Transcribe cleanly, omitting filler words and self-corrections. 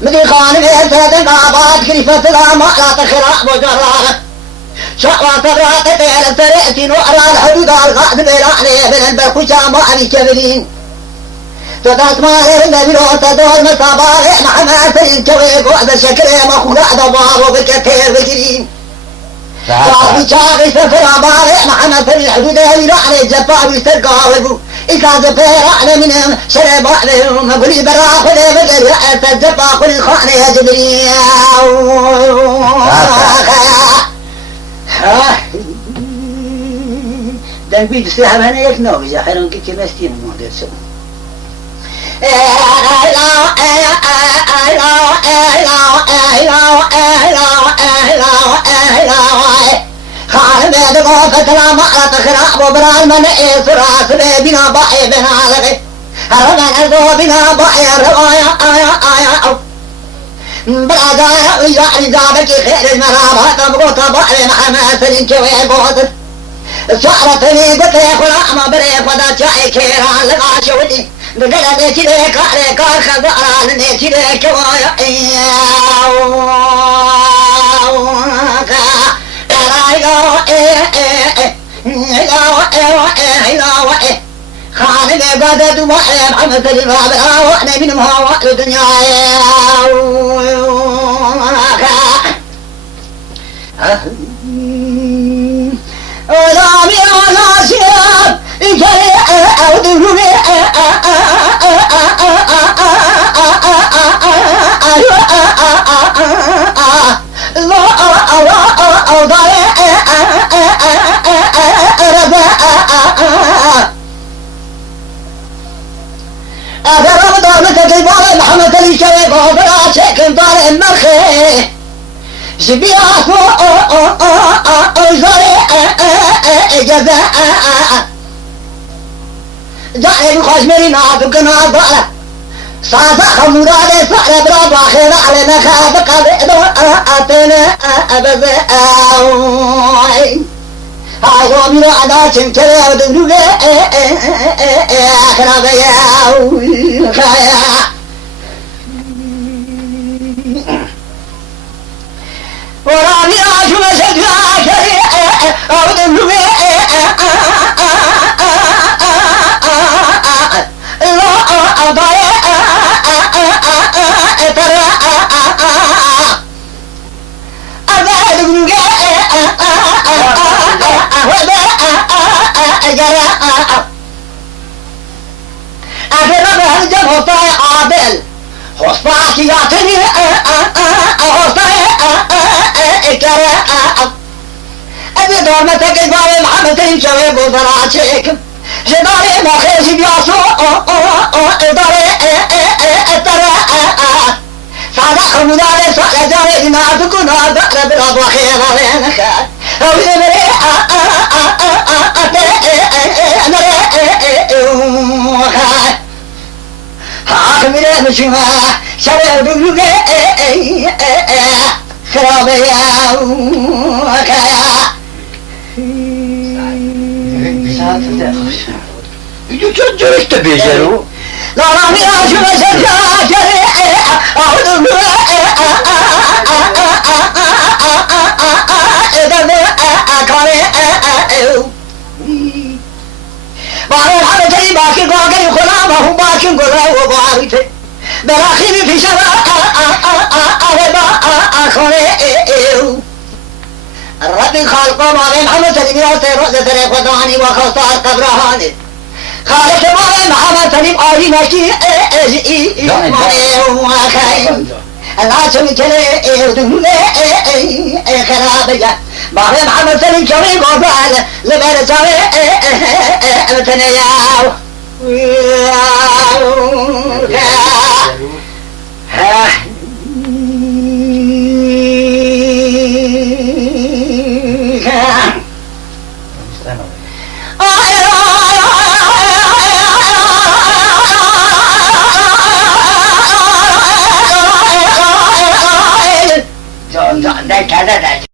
مدي خان بيت تنقابات كريفة لا مألات خراب وجرار شعوات برات تيل تريتين وعلى الحدود الغاد بلعني بين البركوشة ما أبي كبرين تدات مالي النبي تدور مصاباري مع ما ترين كويق وعد شكري مخوع دبار وبكتير بجرين صاحبي شاغي سفر عباري مع ما ترين حدود يلعني الجفا ويسترقى إذا زفير على منهم شرب عليهم أقولي براخ لي بقل رأس الزفا قولي خاني يا جبريل دنگ بید سه همه یک ناویزه حیران که مستین مادر سو خانم بید قافت لا معنت خراب و برال من ایسراس بنا باعی بنا لغی هرمان ازو بنا باعی روایا برادايا يعني جابك خير المرابات ابغوت باعي محمد سلين كوي بوت صارتني قلت يا خلا ما بريك ودا جاي كيران لغا شودي بقلا نيتي لك عليك خضران نيتي لك ويا خالد قادت وحي محمد سليم رابعا وانا من مهوى الدنيا ولامي على شياب إجري أودرني أدرى بدارمة الجبال محمد اللي شوي بابرا شكل دار المرخي جبيات وزاري جزاء جاي بخشمري نعطوك نعطوك ساسا خمودة سعر برا باخر على نخاب قبضو أتنا أبزاوي هاو ميرا عدا چنچره ودنوغه خرابه ياوي خايا ورامي عاشو مسجد عاشري ودنوغه لا أضايا ترى أفرد هالجم هطاي عادل خصباتي يعطني هطاي كراء أبي دورمتك إقبال محمد تنشوي بوزراتك جداري ما خيزي بياسو إداري التراء سعدا خموداري سعدا جاري نازكو نازك ربراد وخير علينك أولي مري حاكمي مشيما شبه بلوغي خرابي يا وكايا يجري تبيجرو لا رامي عاشو مسجد عاشري أعوذ بارو الحمد جري باكي قاقي خلامه باكي قلعه وباريته براخيني في شراء أخوني ربي خالقه مالي محمد سليم يوسي رؤذة تريق وداني وخصار قبرهاني خالق مالي محمد سليم آلي مشكي مالي وخاين لا تمتلي ودولي خرابية باري محمد سليم شوي قبال لبير سوي متنياو هذا